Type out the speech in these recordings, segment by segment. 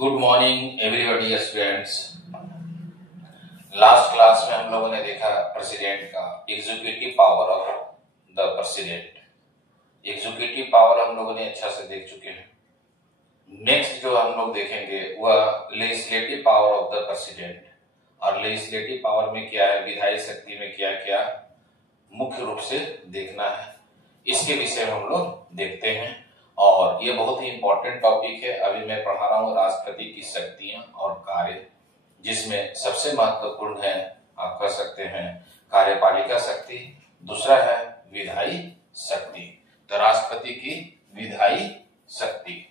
Good morning everybody students. Last class में हम लोगों ने देखा प्रेसिडेंट का executive power of the president. Executive power हम लोगों ने अच्छा से देख चुके हैं। नेक्स्ट जो हम लोग देखेंगे वह legislative power of the president. और लेजिस्लेटिव पावर में क्या है, विधायी शक्ति में क्या क्या मुख्य रूप से देखना है, इसके विषय में हम लोग देखते हैं। और ये बहुत ही इंपॉर्टेंट टॉपिक है। अभी मैं पढ़ा रहा हूँ राष्ट्रपति की शक्तियां और कार्य, जिसमें सबसे महत्वपूर्ण है, आप कह सकते हैं, कार्यपालिका शक्ति, दूसरा है विधायी शक्ति। तो राष्ट्रपति की विधायी शक्ति,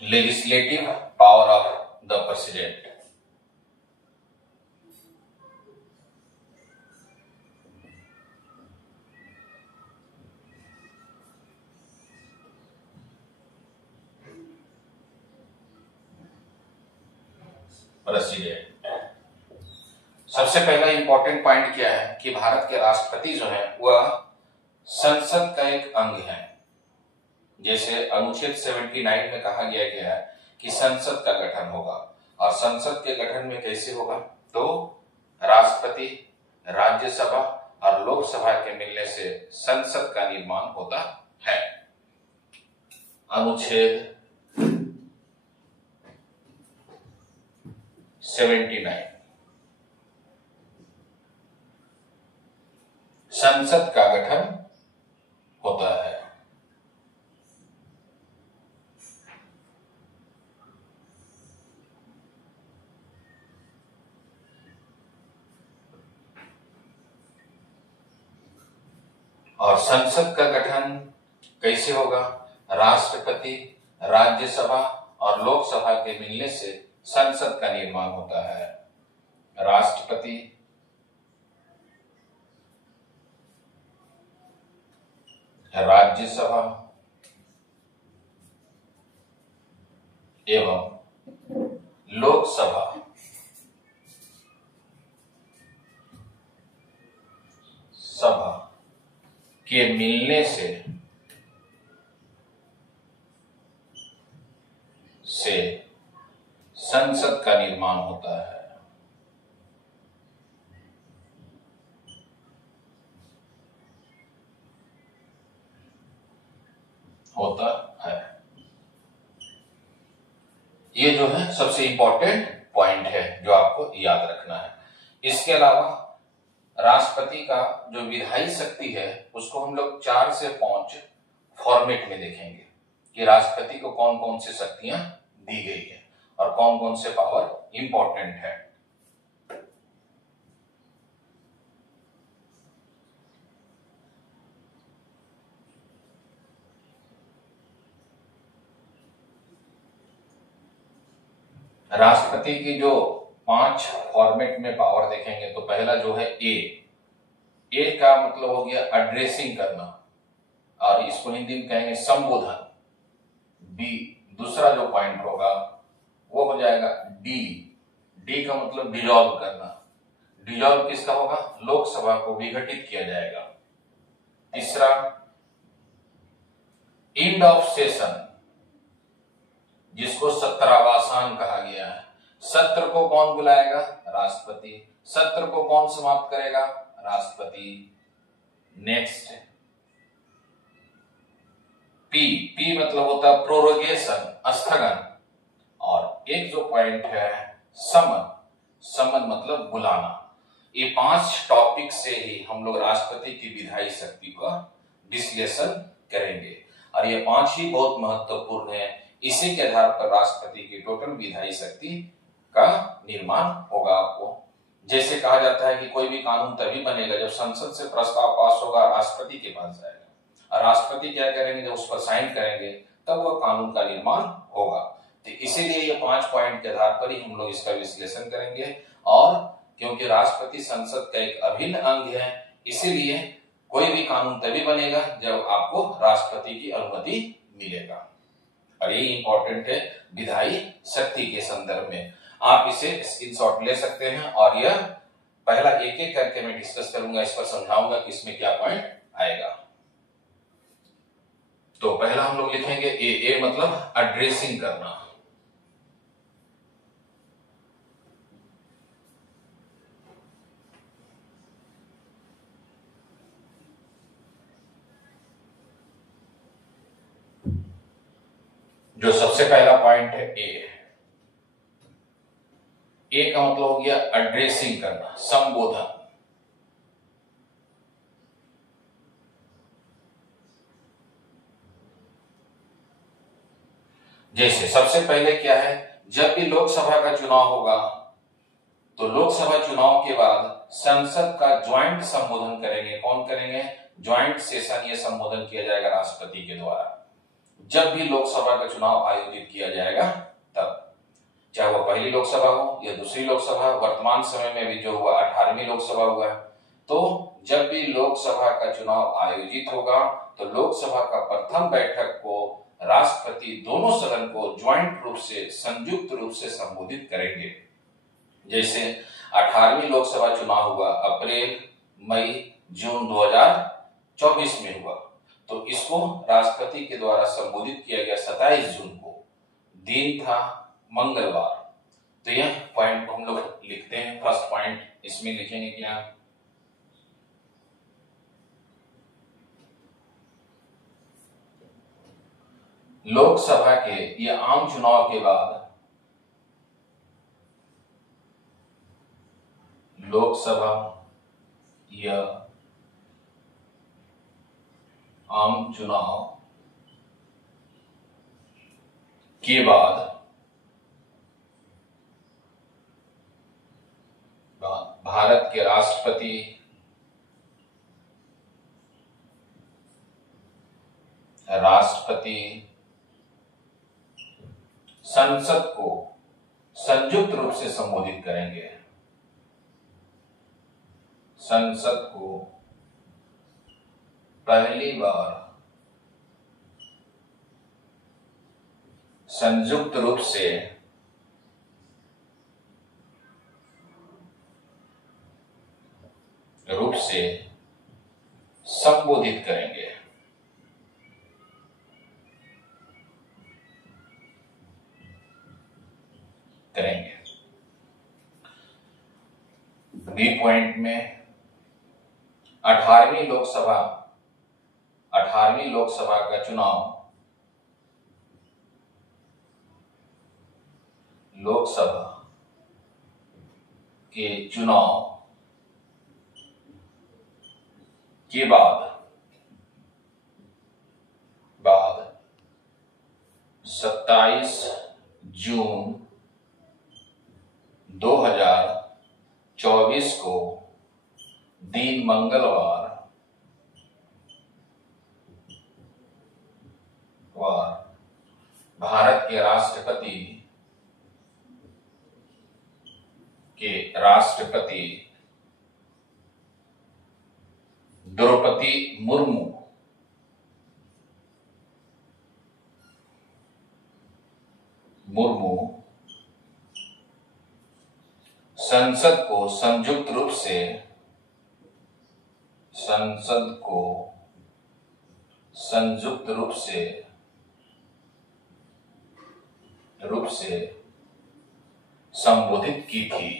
legislative power of the president. President सबसे पहला इंपॉर्टेंट पॉइंट क्या है कि भारत के राष्ट्रपति जो है वह संसद का एक अंग है। जैसे अनुच्छेद 79 में कहा गया है कि संसद का गठन होगा। और संसद के गठन में कैसे होगा, तो राष्ट्रपति, राज्यसभा और लोकसभा के मिलने से संसद का निर्माण होता है। अनुच्छेद 79 संसद का गठन होता है। और संसद का गठन कैसे होगा, राष्ट्रपति, राज्यसभा और लोकसभा के मिलने से संसद का निर्माण होता है। राष्ट्रपति, राज्यसभा एवं लोकसभा के मिलने से संसद का निर्माण होता है। ये जो है सबसे इंपॉर्टेंट पॉइंट है जो आपको याद रखना है। इसके अलावा राष्ट्रपति का जो विधायी शक्ति है उसको हम लोग 4 से 5 फॉर्मेट में देखेंगे कि राष्ट्रपति को कौन कौन सी शक्तियां दी गई है और कौन कौन से पावर इंपॉर्टेंट है। राष्ट्रपति की जो 5 फॉर्मेट में पावर देखेंगे तो पहला जो है ए का मतलब हो गया एड्रेसिंग करना, और इसको हिंदी में कहेंगे संबोधन। बी दूसरा जो पॉइंट होगा वो हो जाएगा डी का मतलब डिसॉल्व करना। डिसॉल्व किसका होगा, लोकसभा को विघटित किया जाएगा। तीसरा एंड ऑफ सेशन, जिसको सत्रावसान कहा गया है। सत्र को कौन बुलाएगा, राष्ट्रपति। सत्र को कौन समाप्त करेगा, राष्ट्रपति। नेक्स्ट पी मतलब होता है प्रोरोगेशन, स्थगन। और एक जो पॉइंट है समन मतलब बुलाना। ये 5 टॉपिक से ही हम लोग राष्ट्रपति की विधायी शक्ति का विश्लेषण करेंगे और ये 5 ही बहुत महत्वपूर्ण है। इसी के आधार पर राष्ट्रपति की टोटल विधायी शक्ति का निर्माण होगा। आपको जैसे कहा जाता है कि कोई भी कानून तभी बनेगा जब संसद से प्रस्ताव पास होगा, राष्ट्रपति के पास जाएगा और राष्ट्रपति क्या करेंगे, जब उस पर साइन करेंगे तब वह कानून का निर्माण होगा। तो इसीलिए ये 5 पॉइंट के आधार पर ही हम लोग इसका विश्लेषण करेंगे। और क्योंकि राष्ट्रपति संसद का एक अभिन्न अंग है, इसीलिए कोई भी कानून तभी बनेगा जब आपको राष्ट्रपति की अनुमति मिलेगा। और ये इंपॉर्टेंट है विधायी शक्ति के संदर्भ में। आप इसे स्क्रीनशॉट ले सकते हैं और यह पहला एक एक करके मैं डिस्कस करूंगा, इस पर समझाऊंगा कि इसमें क्या पॉइंट आएगा। तो पहला हम लोग लिखेंगे ए मतलब एड्रेसिंग करना। जो सबसे पहला पॉइंट है ए का मतलब हो गया एड्रेसिंग करना, संबोधन। जैसे सबसे पहले क्या है, जब भी लोकसभा का चुनाव होगा तो लोकसभा चुनाव के बाद संसद का ज्वाइंट संबोधन करेंगे। कौन करेंगे? ज्वाइंट सेशन ये संबोधन किया जाएगा राष्ट्रपति के द्वारा। जब भी लोकसभा का चुनाव आयोजित किया जाएगा तब, चाहे वो पहली लोकसभा हो या दूसरी लोकसभा, वर्तमान समय में भी जो हुआ 18वीं लोकसभा हुआ है, तो जब भी लोकसभा का चुनाव आयोजित होगा तो लोकसभा का प्रथम बैठक को राष्ट्रपति दोनों सदन को ज्वाइंट रूप से, संयुक्त रूप से संबोधित करेंगे। जैसे 18वीं लोकसभा चुनाव हुआ अप्रैल, मई, जून 2024 में हुआ, तो इसको राष्ट्रपति के द्वारा संबोधित किया गया 27 जून को। दिन था मंगलवार। तो यह पॉइंट को हम लोग लिखते हैं। फर्स्ट पॉइंट इसमें लिखेंगे क्या? लोकसभा के ये आम चुनाव के बाद लोकसभा या आम चुनाव के बाद भारत के राष्ट्रपति संसद को संयुक्त रूप से संबोधित करेंगे। संसद को पहली बार संयुक्त रूप से संबोधित करेंगे। बी पॉइंट में 18वीं लोकसभा का चुनाव लोकसभा के चुनाव के बाद 27 जून 2024 को दिन मंगलवार भारत के राष्ट्रपति द्रौपदी मुर्मू संसद को संयुक्त रूप से संबोधित की थी।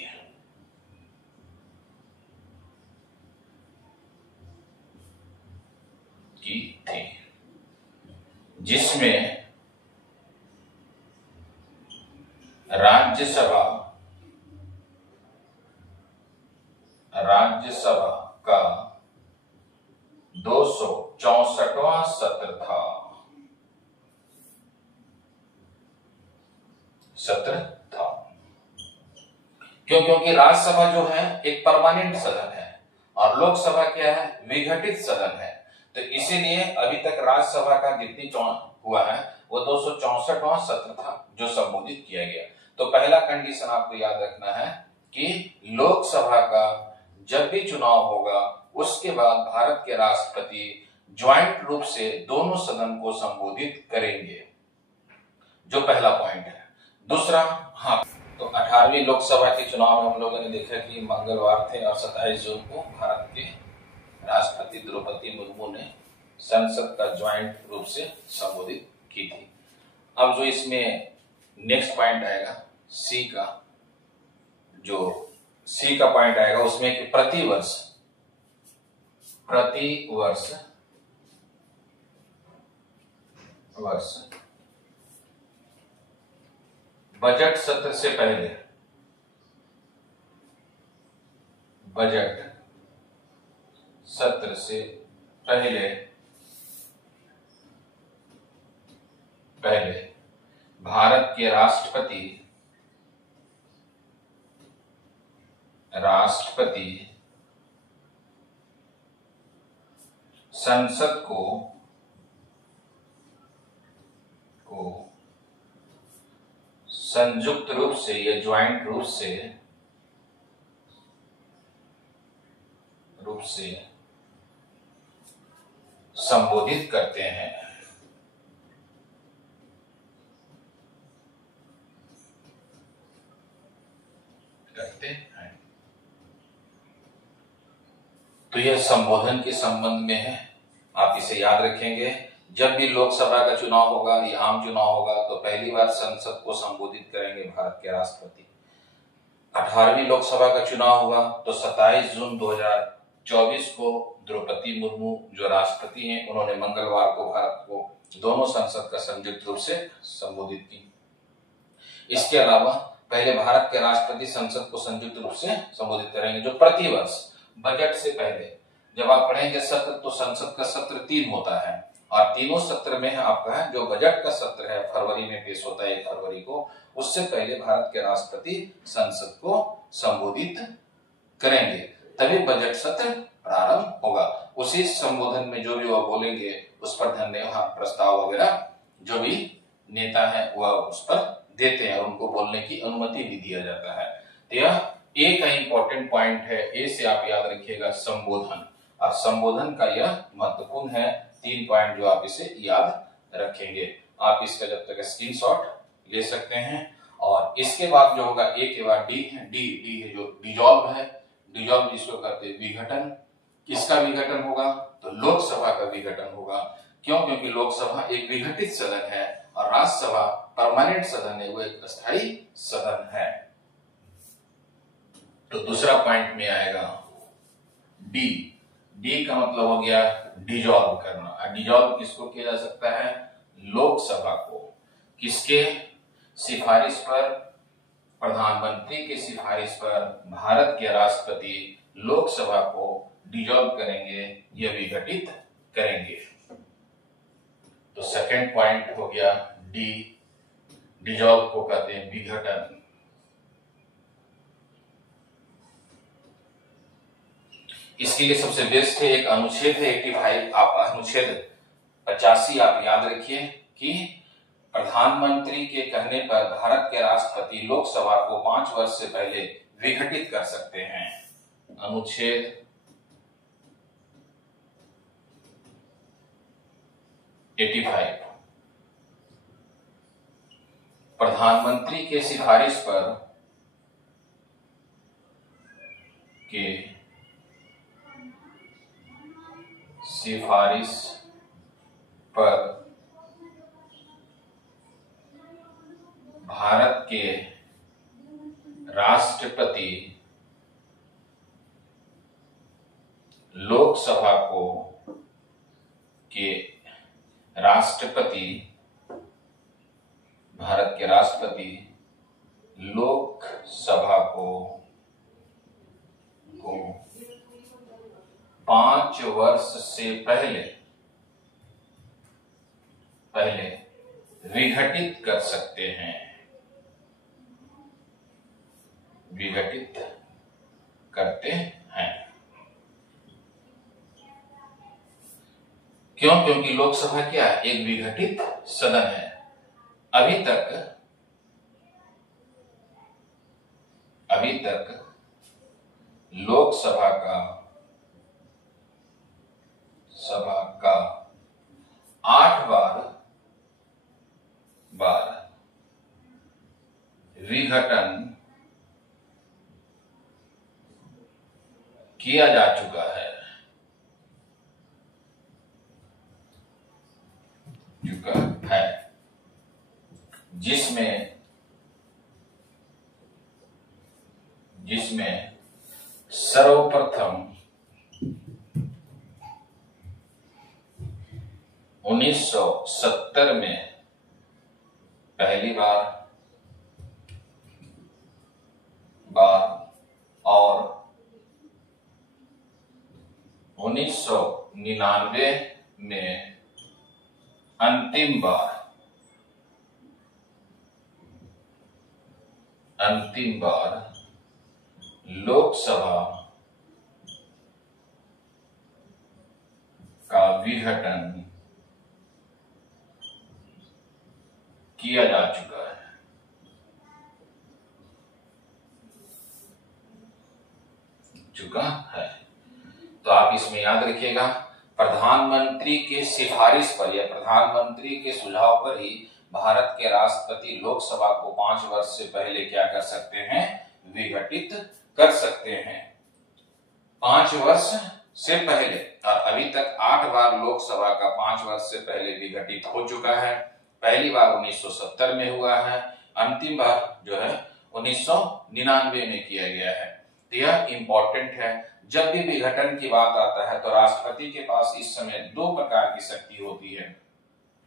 जिसमें राज्यसभा का 264वां सत्र था। क्योंकि राज्यसभा जो है एक परमानेंट सदन है और लोकसभा क्या है? विघटित सदन है। तो इसीलिए अभी तक राज्यसभा का जितनी हुआ है वो 264वां सत्र था जो संबोधित किया गया। तो पहला कंडीशन आपको याद रखना है कि लोकसभा का जब भी चुनाव होगा उसके बाद भारत के राष्ट्रपति ज्वाइंट रूप से दोनों सदन को संबोधित करेंगे, जो पहला पॉइंट है। दूसरा, हाँ, तो 18वीं लोकसभा के चुनाव में हम लोगों ने देखा कि मंगलवार थे और 27 जून को भारत के राष्ट्रपति द्रौपदी मुर्मू ने संसद का ज्वाइंट रूप से संबोधित की थी। अब जो इसमें नेक्स्ट पॉइंट आएगा सी का, जो सी का पॉइंट आएगा उसमें कि प्रति वर्ष बजट सत्र से पहले भारत के राष्ट्रपति संसद को संयुक्त रूप से या ज्वाइंट रूप से संबोधित करते हैं। तो यह संबोधन के संबंध में है, आप इसे याद रखेंगे। जब भी लोकसभा का चुनाव होगा या आम चुनाव होगा तो पहली बार संसद को संबोधित करेंगे भारत के राष्ट्रपति। 18वीं लोकसभा का चुनाव हुआ तो 27 जून 2024 को द्रौपदी मुर्मू जो राष्ट्रपति हैं, उन्होंने मंगलवार को भारत को दोनों संसद का संयुक्त रूप से संबोधित की। इसके अलावा पहले भारत के राष्ट्रपति संसद को संयुक्त रूप से संबोधित करेंगे, जो प्रतिवर्ष बजट से पहले। जब आप पढ़ेंगे सत्र तो संसद का सत्र 3 होता है और तीनों सत्र में आपका जो बजट का सत्र है फरवरी में पेश होता है 1 फरवरी को, उससे पहले भारत के राष्ट्रपति संसद को संबोधित करेंगे, तभी बजट सत्र प्रारंभ होगा। उसी संबोधन में जो भी वो बोलेंगे उस पर धन्यवाद प्रस्ताव वगैरह जो भी नेता है वह उस पर देते हैं और उनको बोलने की अनुमति भी दिया जाता है। तो यह एक इंपॉर्टेंट पॉइंट है, ए से आप याद रखिएगा संबोधन, और संबोधन का यह महत्वपूर्ण है। 3 पॉइंट जो आप इसे याद रखेंगे, आप इसका जब तक स्क्रीनशॉट ले सकते हैं। और इसके बाद जो होगा ए के बाद डी है, डी है जो डिजॉल्व है, डिजॉल्व जिसको कहते हैं विघटन। किसका विघटन होगा? तो लोकसभा का विघटन होगा। क्यों? क्योंकि लोकसभा एक विघटित सदन है और राज्यसभा परमानेंट सदन है, वो एक अस्थायी सदन है। तो दूसरा पॉइंट में आएगा डी। डी का मतलब हो गया डिजॉल्व करना। डिजॉल्व किसको किया जा सकता है? लोकसभा को। किसके सिफारिश पर? प्रधानमंत्री के सिफारिश पर भारत के राष्ट्रपति लोकसभा को डिजॉल्व करेंगे, यह विघटित करेंगे। तो सेकंड पॉइंट हो गया डी, डिजॉल्व को कहते हैं विघटन। इसके लिए सबसे बेस्ट है एक अनुच्छेद है 85, आप अनुच्छेद 85 आप याद रखिए कि प्रधानमंत्री के कहने पर भारत के राष्ट्रपति लोकसभा को 5 वर्ष से पहले विघटित कर सकते हैं। अनुच्छेद 85 प्रधानमंत्री के सिफारिश पर भारत के राष्ट्रपति लोकसभा को भारत के राष्ट्रपति लोकसभा को 5 वर्ष से पहले विघटित कर सकते हैं। विघटित करते हैं। क्यों? क्योंकि लोकसभा क्या है? एक विघटित सदन है। अभी तक लोकसभा का 8 बार विघटन किया जा चुका है, जिसमें सर्वप्रथम 1970 में पहली बार और 1999 में अंतिम बार लोकसभा का विघटन किया जा चुका है। तो आप इसमें याद रखिएगा, प्रधानमंत्री के सिफारिश पर या प्रधानमंत्री के सुझाव पर ही भारत के राष्ट्रपति लोकसभा को 5 वर्ष से पहले क्या कर सकते हैं, विघटित कर सकते हैं। 5 वर्ष से पहले, और अभी तक 8 बार लोकसभा का 5 वर्ष से पहले विघटित हो चुका है। पहली बार 1970 में हुआ है, अंतिम बार जो है 1999 में किया गया है। तो यह इंपॉर्टेंट है। जब भी विघटन की बात आता है तो राष्ट्रपति के पास इस समय 2 प्रकार की शक्ति होती है।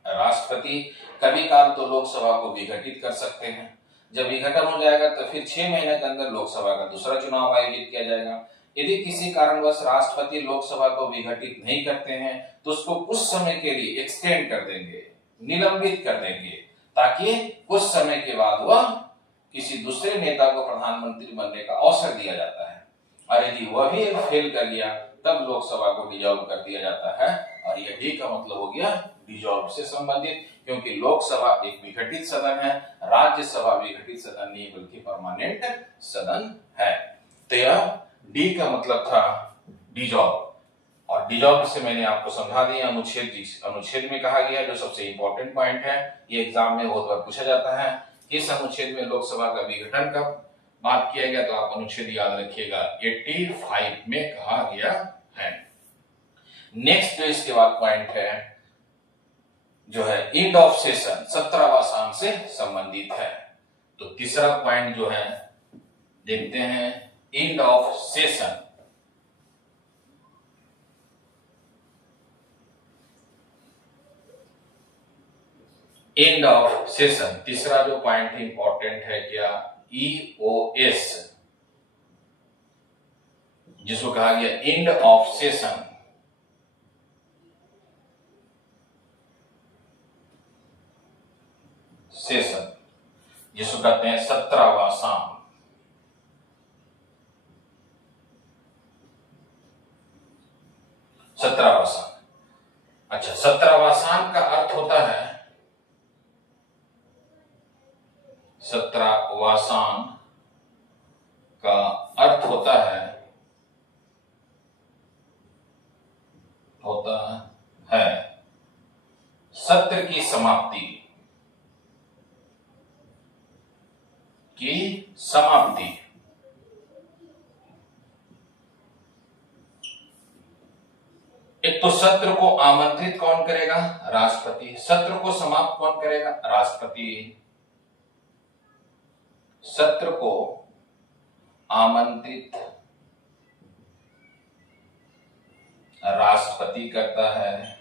राष्ट्रपति कभी काल तो लोकसभा को विघटित कर सकते हैं। जब विघटन हो जाएगा तो फिर 6 महीने के अंदर लोकसभा का दूसरा चुनाव आयोजित किया जाएगा। यदि किसी कारणवश राष्ट्रपति लोकसभा को विघटित नहीं करते हैं तो उसको कुछ समय के लिए एक्सटेंड कर देंगे, निलंबित कर देंगे, ताकि कुछ समय के बाद वह किसी दूसरे नेता को प्रधानमंत्री बनने का अवसर दिया जाता है। और यदि वह भी फेल कर गया तब लोकसभा को डिसॉल्व कर दिया जाता है। और यह डी का मतलब हो गया डिसॉल्व से संबंधित, क्योंकि लोकसभा एक विघटित सदन है, राज्यसभा विघटित सदन नहीं बल्कि परमानेंट सदन है। तो यह डी का मतलब था डिसॉल्व। और डिसॉल्व से मैंने आपको समझा दिया। अनुच्छेद में कहा गया, जो सबसे इंपॉर्टेंट पॉइंट है, ये एग्जाम में बहुत बार पूछा जाता है, इस अनुच्छेद में लोकसभा का विघटन का बात किया गया। तो आप अनुच्छेद याद रखिएगा, 85 में कहा गया है। नेक्स्ट जो इसके बाद पॉइंट है जो है एंड ऑफ सेशन, 17वां साल से संबंधित है। तो तीसरा पॉइंट जो है देखते हैं, end of session. End of session, तीसरा जो पॉइंट इंपॉर्टेंट है क्या, EOS, जिसको कहा गया एंड ऑफ सेशन। जिसको कहते हैं 17वां साम। अच्छा, 17वां साम का अर्थ होता है, 17वां साम का अर्थ होता है सत्र की समाप्ति एक तो सत्र को आमंत्रित कौन करेगा, राष्ट्रपति। सत्र को समाप्त कौन करेगा, राष्ट्रपति। सत्र को आमंत्रित राष्ट्रपति करता है,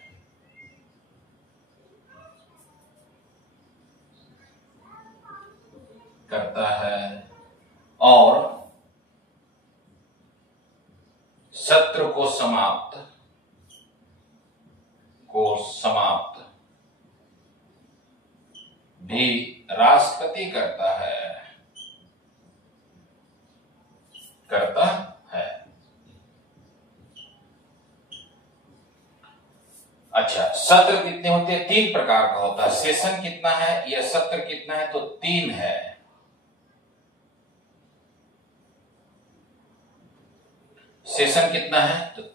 और सत्र को समाप्त भी राष्ट्रपति करता है। अच्छा, सत्र कितने होते हैं, 3 प्रकार का होता है। सेशन कितना है या सत्र कितना है, तो 3 है।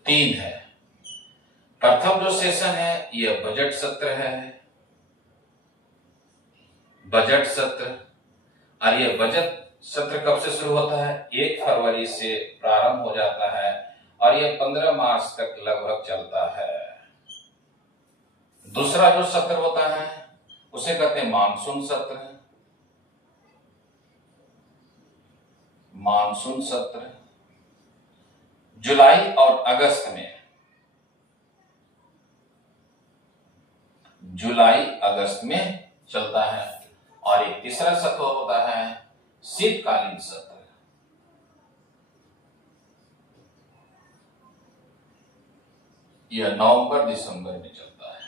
3 है। प्रथम जो सेशन है यह बजट सत्र है, बजट सत्र। और यह बजट सत्र कब से शुरू होता है? 1 फरवरी से प्रारंभ हो जाता है और यह 15 मार्च तक लगभग चलता है। दूसरा जो सत्र होता है उसे कहते हैं मानसून सत्र। मानसून सत्र जुलाई और अगस्त में, जुलाई अगस्त में चलता है। और एक तीसरा सत्र होता है शीतकालीन सत्र। यह नवंबर दिसंबर में चलता है।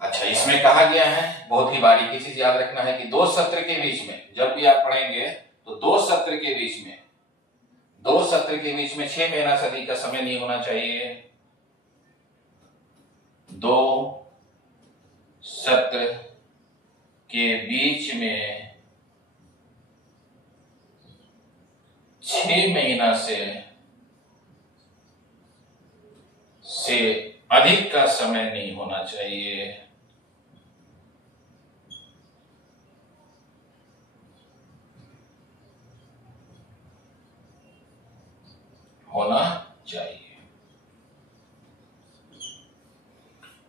अच्छा, इसमें कहा गया है, बहुत ही बारीकी चीज याद रखना है कि 2 सत्र के बीच में, जब भी आप पढ़ेंगे तो 2 सत्र के बीच में, 2 सत्र के बीच में 6 महीना से अधिक का समय नहीं होना चाहिए। 2 सत्र के बीच में 6 महीना से अधिक का समय नहीं होना चाहिए। होना चाहिए।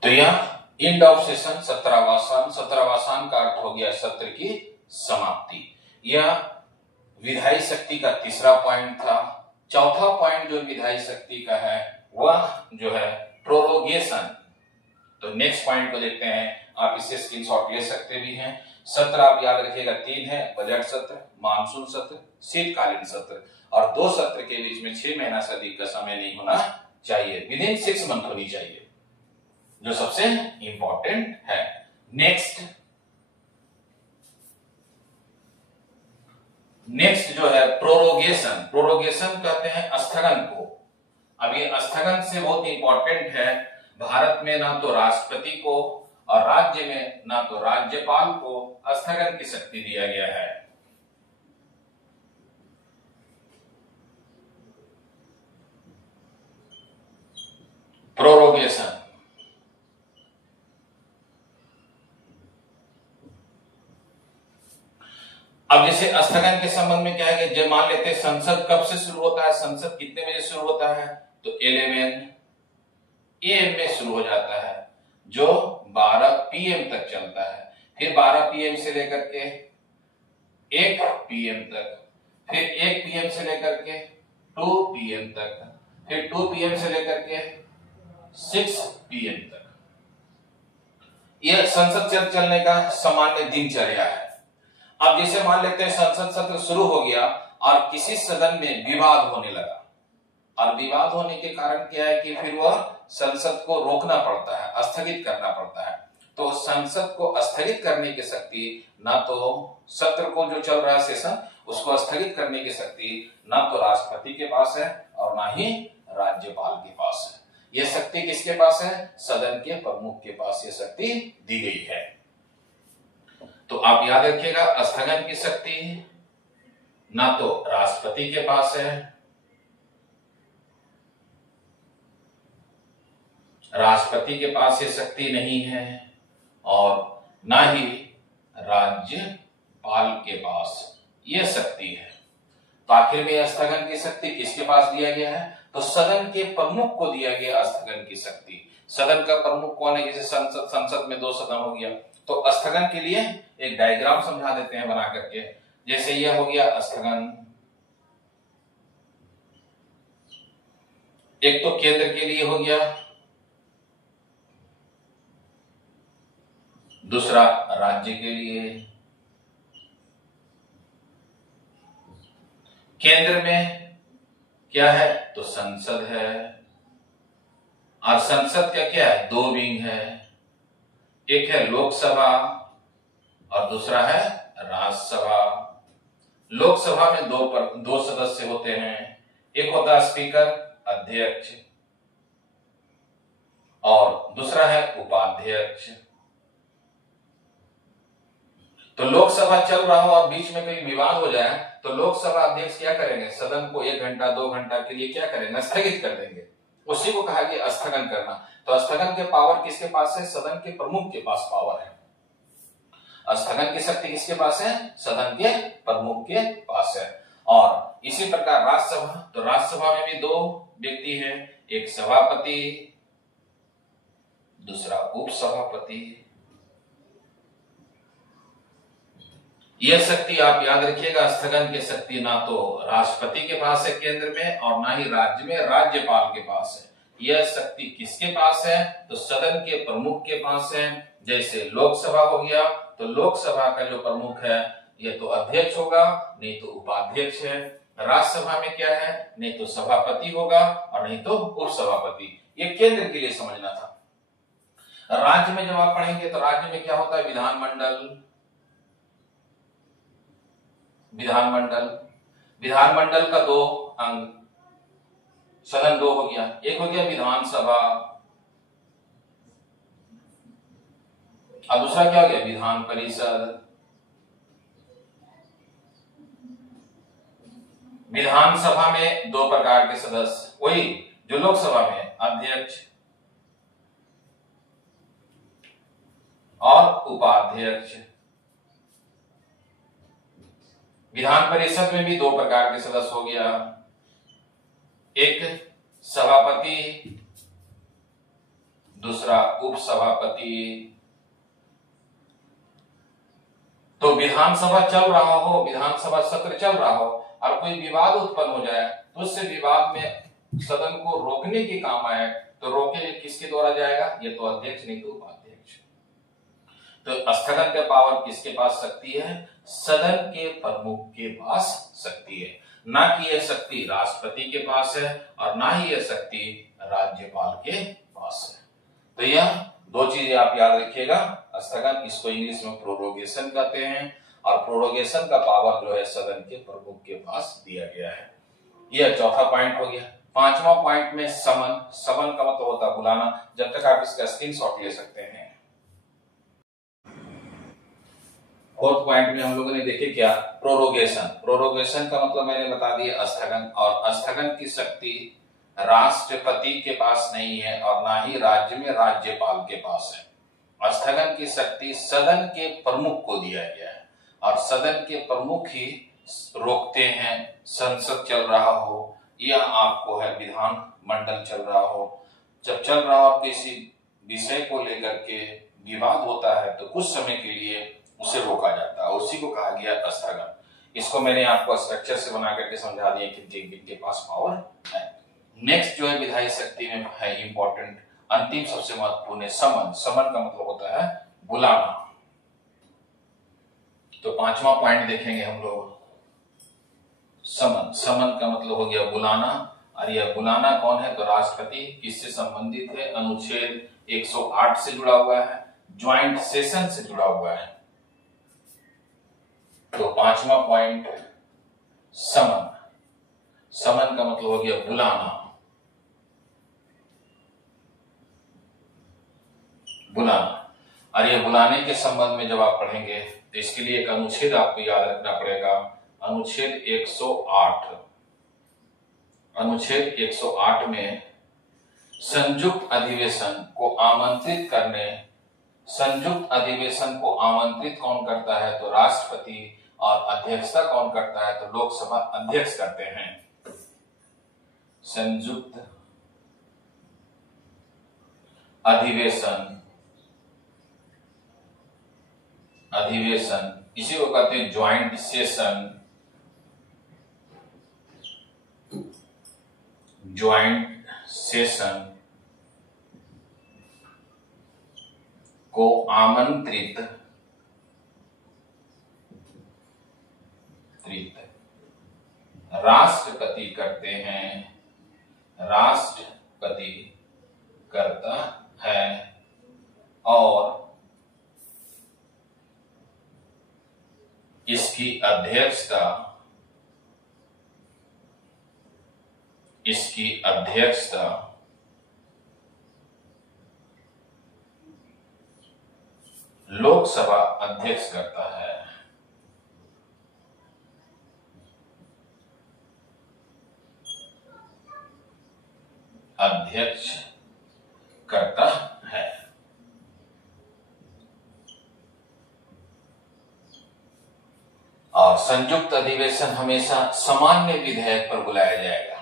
तो यह एंड ऑफ सेशन, सत्रावसान। सत्रावसान का अर्थ हो गया सत्र की समाप्ति। यह विधायी शक्ति का तीसरा पॉइंट था। चौथा पॉइंट जो विधायी शक्ति का है वह जो है प्रोरोगेशन। तो नेक्स्ट पॉइंट को देखते हैं। आप इसे स्क्रीनशॉट ले सकते भी हैं। सत्र आप याद रखिएगा 3 है, बजट सत्र, मानसून सत्र, शीतकालीन सत्र। और 2 सत्र के बीच में 6 महीना से अधिक का समय नहीं होना चाहिए। विद इन 6 मंथ होनी चाहिए, जो सबसे इंपॉर्टेंट है। नेक्स्ट जो है प्रोरोगेशन। प्रोरोगेशन कहते हैं स्थगन को। अब ये स्थगन से बहुत इंपॉर्टेंट है। भारत में ना तो राष्ट्रपति को और राज्य में ना तो राज्यपाल को स्थगन की शक्ति दिया गया है। प्रोरोगेशन। अब जैसे स्थगन के संबंध में क्या है, जब मान लेते हैं संसद कब से शुरू होता है, संसद कितने बजे शुरू होता है, तो 11 AM में शुरू हो जाता है, जो 12 PM तक चलता है। फिर 12 PM से लेकर के 1 PM तक, फिर 1 PM से लेकर के 2 PM तक, फिर 2 PM से लेकर के 6 PM तक। यह संसद चलने का सामान्य दिनचर्या है। अब जैसे मान लेते हैं संसद सत्र शुरू हो गया और किसी सदन में विवाद होने लगा, और विवाद होने के कारण क्या है कि फिर वह संसद को रोकना पड़ता है, स्थगित करना पड़ता है। तो संसद को स्थगित करने की शक्ति ना तो सत्र को जो चल रहा है सेशन उसको स्थगित करने की शक्ति ना तो राष्ट्रपति के पास है और ना ही राज्यपाल के पास है। यह शक्ति किसके पास है? सदन के प्रमुख के पास यह शक्ति दी गई है। तो आप याद रखिएगा, स्थगन की शक्ति ना तो राष्ट्रपति के पास है, राष्ट्रपति के पास ये शक्ति नहीं है, और ना ही राज्यपाल के पास ये शक्ति है। तो आखिर में स्थगन की शक्ति किसके पास दिया गया है? तो सदन के प्रमुख को दिया गया स्थगन की शक्ति। सदन का प्रमुख कौन है? जैसे संसद में 2 सदन हो गया, तो स्थगन के लिए एक डायग्राम समझा देते हैं बना करके। जैसे यह हो गया स्थगन, एक तो केंद्र के लिए हो गया, दूसरा राज्य के लिए। केंद्र में क्या है? तो संसद है, और संसद का क्या है? 2 विंग है, एक है लोकसभा और दूसरा है राज्यसभा। लोकसभा में 2 सदस्य होते हैं, एक होता है स्पीकर अध्यक्ष और दूसरा है उपाध्यक्ष। तो लोकसभा चल रहा हो और बीच में कोई विवाद हो जाए तो लोकसभा अध्यक्ष क्या करेंगे, सदन को 1 घंटा 2 घंटा के लिए क्या करेंगे, स्थगित कर देंगे। उसी को कहा गया स्थगन करना। तो स्थगन के पावर किसके पास है, सदन के प्रमुख के पास पावर है। स्थगन की शक्ति किसके पास है, सदन के प्रमुख के पास है। और इसी प्रकार राज्यसभा, तो राज्यसभा में भी 2 व्यक्ति हैं, एक सभापति दूसरा उपसभापति। यह शक्ति आप याद रखिएगा, स्थगन की शक्ति ना तो राष्ट्रपति के पास है केंद्र में और ना ही राज्य में राज्यपाल के पास है। यह शक्ति किसके पास है, तो सदन के प्रमुख के पास है। जैसे लोकसभा हो गया तो लोकसभा का जो प्रमुख है यह तो अध्यक्ष होगा, नहीं तो उपाध्यक्ष है। राज्यसभा में क्या है, नहीं तो सभापति होगा और नहीं तो उपसभापति। ये केंद्र के लिए समझना था। राज्य में जब आप पढ़ेंगे तो राज्य में क्या होता है, विधानमंडल। विधानमंडल का 2 अंग, सदन 2 हो गया, एक हो गया विधानसभा और दूसरा क्या हो गया, विधान परिषद। विधानसभा में 2 प्रकार के सदस्य, वही जो लोकसभा में, अध्यक्ष और उपाध्यक्ष। विधान परिषद में भी 2 प्रकार के सदस्य हो गया, एक सभापति दूसरा उपसभापति। तो विधानसभा चल रहा हो, विधानसभा सत्र चल रहा हो और कोई विवाद उत्पन्न हो जाए तो उससे विवाद में सदन को रोकने के काम आए तो रोके किसके द्वारा जाएगा, ये तो अध्यक्ष नहीं तो उपाध्यक्ष। तो स्थगन का पावर किसके पास शक्ति है, सदन के प्रमुख के पास शक्ति है, ना कि यह शक्ति राष्ट्रपति के पास है और ना ही यह शक्ति राज्यपाल के पास है। तो यह 2 चीजें आप याद रखिएगा। स्थगन, इसको इंग्लिश में प्रोरोगेशन कहते हैं और प्रोरोगेशन का पावर जो है सदन के प्रमुख के पास दिया गया है। यह चौथा पॉइंट हो गया। 5वां पॉइंट में समन। समन का मतलब होता है बुलाना। जब तक आप इसका स्क्रीनशॉट ले सकते हैं। 4th पॉइंट में हम लोगों ने देखे क्या, प्रोरोगेशन। प्रोरोगेशन का मतलब मैंने बता दिया स्थगन, और स्थगन की शक्ति राष्ट्रपति के पास नहीं है और ना ही राज्य में राज्यपाल के पास है। स्थगन की शक्ति सदन के प्रमुख को दिया गया है और सदन के प्रमुख ही रोकते हैं। संसद चल रहा हो या आपको है विधान मंडल चल रहा हो, जब चल रहा हो किसी विषय को लेकर के विवाद होता है तो कुछ समय के लिए उसे रोका जाता है, उसी को कहा गया स्थगन। इसको मैंने आपको स्ट्रक्चर से बना करके समझा दिया कि किनके पास पावर है। नेक्स्ट जो है विधायी शक्ति में है इंपॉर्टेंट, अंतिम सबसे महत्वपूर्ण है समन। समन का मतलब होता है बुलाना। तो 5वां पॉइंट देखेंगे हम लोग, समन। समन का मतलब हो गया बुलाना, और यह बुलाना कौन है, तो राष्ट्रपति। किससे संबंधित है, अनुच्छेद 108 से जुड़ा हुआ है, ज्वाइंट सेशन से जुड़ा हुआ है। तो 5वां पॉइंट समन। समन का मतलब हो गया बुलाना। बुलाना, और ये बुलाने के संबंध में जब आप पढ़ेंगे तो इसके लिए एक अनुच्छेद आपको याद रखना पड़ेगा, अनुच्छेद 108। अनुच्छेद 108 में संयुक्त अधिवेशन को आमंत्रित करने, संयुक्त अधिवेशन को आमंत्रित कौन करता है, तो राष्ट्रपति, और अध्यक्षता कौन करता है, तो लोकसभा अध्यक्ष करते हैं। संयुक्त अधिवेशन, अधिवेशन इसी को कहते हैं ज्वाइंट सेशन। ज्वाइंट सेशन को आमंत्रित राष्ट्रपति करते हैं, राष्ट्रपति करता है, और इसकी अध्यक्षता, इसकी अध्यक्षता लोकसभा अध्यक्ष करता है। अध्यक्ष करता है। और संयुक्त अधिवेशन हमेशा सामान्य विधेयक पर बुलाया जाएगा।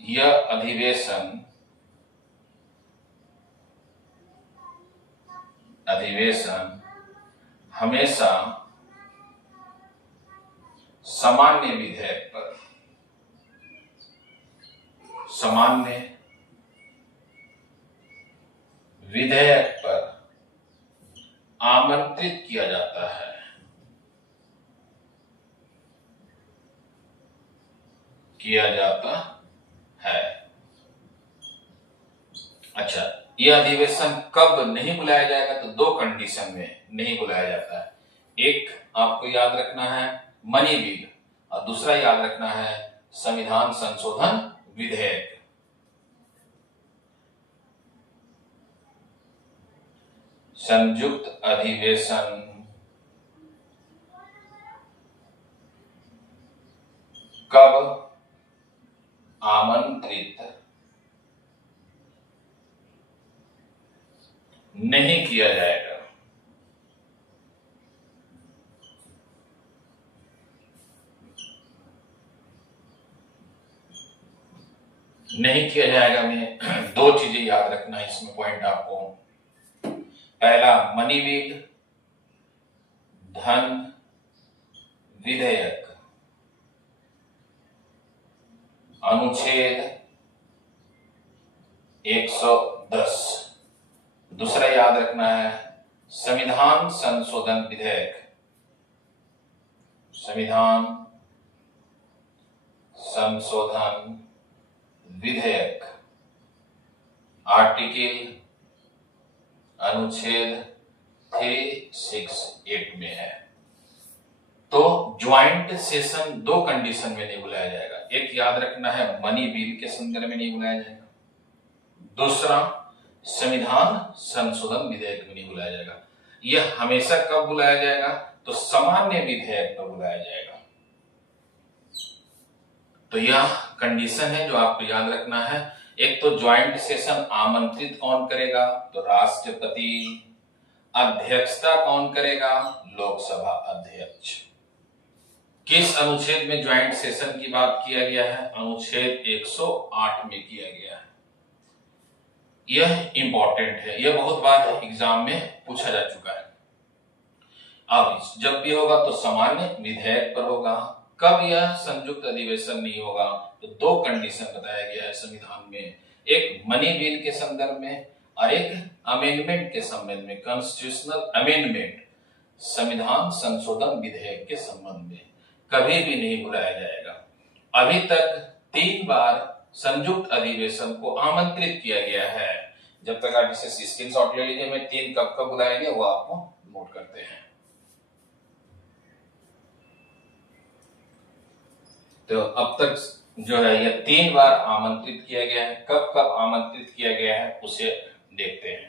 यह अधिवेशन हमेशा सामान्य विधेयक पर आमंत्रित किया जाता है। अच्छा, यह अधिवेशन कब नहीं बुलाया जाएगा? तो दो कंडीशन में नहीं बुलाया जाता है। एक आपको याद रखना है मनी बिल, और दूसरा याद रखना है संविधान संशोधन विधेयक। संयुक्त अधिवेशन कब आमंत्रित नहीं किया जाएगा? नहीं किया जाएगा में दो चीजें याद रखना है इसमें पॉइंट आपको। पहला मनी बिल, धन विधेयक, अनुच्छेद 110। दूसरा याद रखना है संविधान संशोधन विधेयक। संविधान संशोधन विधेयक आर्टिकल अनुच्छेद 368 में है। तो ज्वाइंट सेशन दो कंडीशन में नहीं बुलाया जाएगा। एक याद रखना है मनी बिल के संदर्भ में नहीं बुलाया जाएगा, दूसरा संविधान संशोधन विधेयक में नहीं बुलाया जाएगा। यह हमेशा कब बुलाया जाएगा? तो सामान्य विधेयक पर बुलाया जाएगा। तो यह कंडीशन है जो आपको याद रखना है। एक तो ज्वाइंट सेशन आमंत्रित कौन करेगा? तो राष्ट्रपति। अध्यक्षता कौन करेगा? लोकसभा अध्यक्ष। किस अनुच्छेद में ज्वाइंट सेशन की बात किया गया है? अनुच्छेद 108 में किया गया है। यह इंपॉर्टेंट है, यह बहुत बार एग्जाम में पूछा जा चुका है। अब जब भी होगा तो सामान्य विधेयक पर होगा। कब यह संयुक्त अधिवेशन नहीं होगा? तो दो कंडीशन बताया गया है संविधान में, एक मनी बिल के संदर्भ में और एक अमेंडमेंट के संबंध में, कॉन्स्टिट्यूशनल अमेंडमेंट, संविधान संशोधन विधेयक के संबंध में। कभी भी नहीं बुलाया जाएगा। अभी तक 3 बार संयुक्त अधिवेशन को आमंत्रित किया गया है। जब तक आप इसे स्क्रीनशॉट ले लीजिए, मैं 3 कब कब बुलाएंगे वो आपको नोट करते हैं। तो अब तक जो है यह 3 बार आमंत्रित किया गया है। कब कब आमंत्रित किया गया है उसे देखते हैं।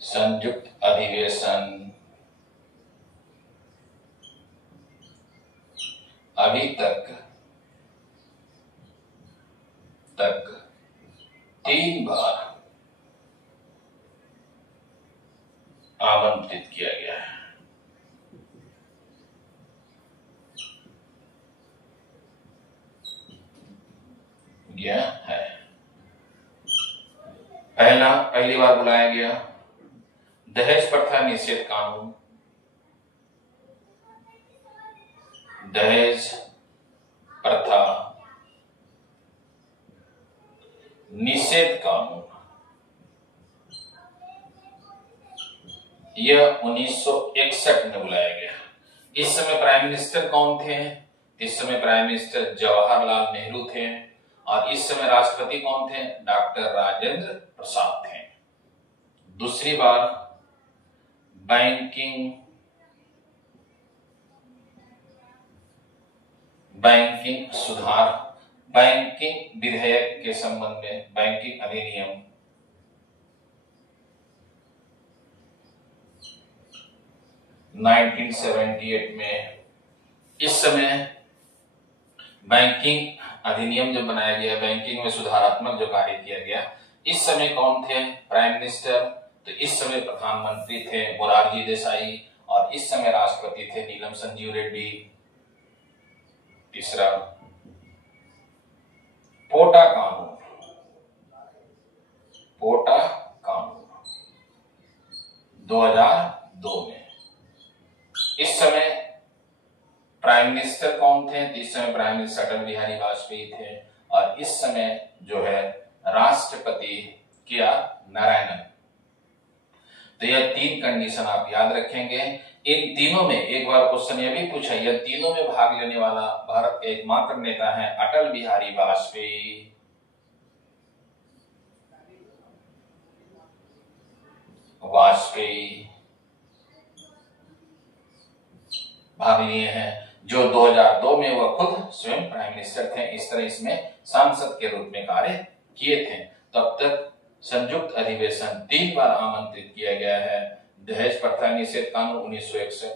संयुक्त अधिवेशन अभी तक 3 बार आमंत्रित किया गया है। पहली बार बुलाया गया दहेज प्रथा निषेध कानून, दहेज प्रथा निषेध कानून। यह 1961 में बुलाया गया। इस समय प्राइम मिनिस्टर कौन थे? इस समय प्राइम मिनिस्टर जवाहरलाल नेहरू थे और इस समय राष्ट्रपति कौन थे? डॉक्टर राजेंद्र प्रसाद थे। दूसरी बार बैंकिंग सुधार बैंकिंग विधेयक के संबंध में, बैंकिंग अधिनियम 1978 में, इस समय बैंकिंग अधिनियम जब बनाया गया, बैंकिंग में सुधारात्मक जो कार्य किया गया, इस समय कौन थे प्राइम मिनिस्टर? तो इस समय प्रधानमंत्री थे मोरारजी देसाई और इस समय राष्ट्रपति थे नीलम संजीव रेड्डी। तीसरा, पोटा कानून, पोटा कानून 2002 में। इस समय प्राइम मिनिस्टर कौन थे? इस समय प्राइम मिनिस्टर अटल बिहारी वाजपेयी थे और इस समय जो है राष्ट्रपति क्या? नारायणन। तो यह 3 कंडीशन आप याद रखेंगे। इन तीनों में एक बार क्वेश्चन यह भी पूछा, यह तीनों में भाग लेने वाला भारत के एकमात्र नेता है अटल बिहारी वाजपेयी। भाग लिए हैं, जो 2002 में वह खुद स्वयं प्राइम मिनिस्टर थे। इस तरह इसमें सांसद के रूप में कार्य किए थे। तब तक संयुक्त अधिवेशन 3 बार आमंत्रित किया गया है। दहेज प्रथा निषेध कानून 1961,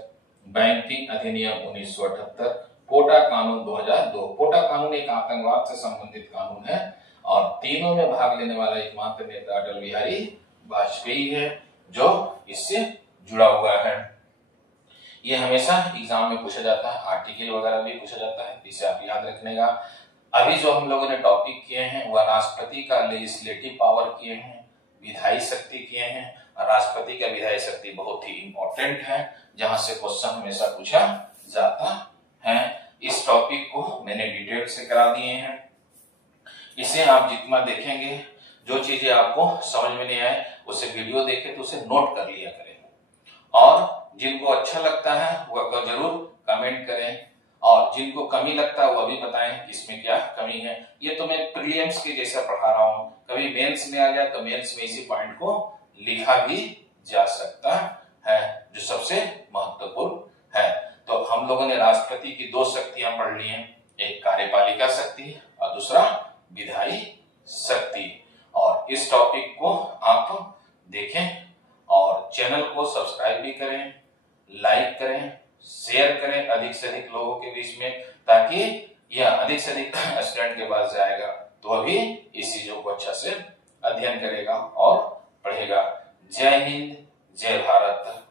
बैंकिंग अधिनियम 1978, पोटा कानून 2002। पोटा कानून एक आतंकवाद से संबंधित कानून है और तीनों में भाग लेने वाला एकमात्र नेता अटल बिहारी वाजपेयी है जो इससे जुड़ा हुआ है। यह हमेशा एग्जाम में पूछा जाता है, आर्टिकल वगैरह भी पूछा जाता है, इसे आप याद रखने का। अभी जो हम लोगों ने टॉपिक किए हैं वह राष्ट्रपति का लेजिस्लेटिव पावर किए हैं, विधायी शक्ति किए हैं। राष्ट्रपति का विधायी शक्ति बहुत ही इंपॉर्टेंट है, जहां से क्वेश्चन हमेशा पूछा जाता है। इस टॉपिक को मैंने डिटेल से करा दिए हैं। इसे आप जितना देखेंगे, जो चीजें आपको समझ में नहीं आए उसे वीडियो देखे तो उसे नोट कर लिया करें और जिनको अच्छा लगता है वह जरूर कमेंट करें और जिनको कमी लगता है वह भी बताएं इसमें क्या कमी है। ये तो मैं प्रीलिम्स के जैसा पढ़ा रहा हूं, कभी मेंस में आ जाए तो मेंस में इसी पॉइंट को लिखा भी जा सकता है जो सबसे महत्वपूर्ण है। तो हम लोगों ने राष्ट्रपति की 2 शक्तियां पढ़ ली हैं, एक कार्यपालिका शक्ति और दूसरा विधायी शक्ति। और इस टॉपिक को आप देखें और चैनल को सब्सक्राइब भी करें, लाइक करें, शेयर करें अधिक से अधिक लोगों के बीच में, ताकि यह अधिक से अधिक स्टूडेंट के पास जाएगा तो वह भी इस चीजों को अच्छा से अध्ययन करेगा और पढ़ेगा। जय हिंद, जय भारत।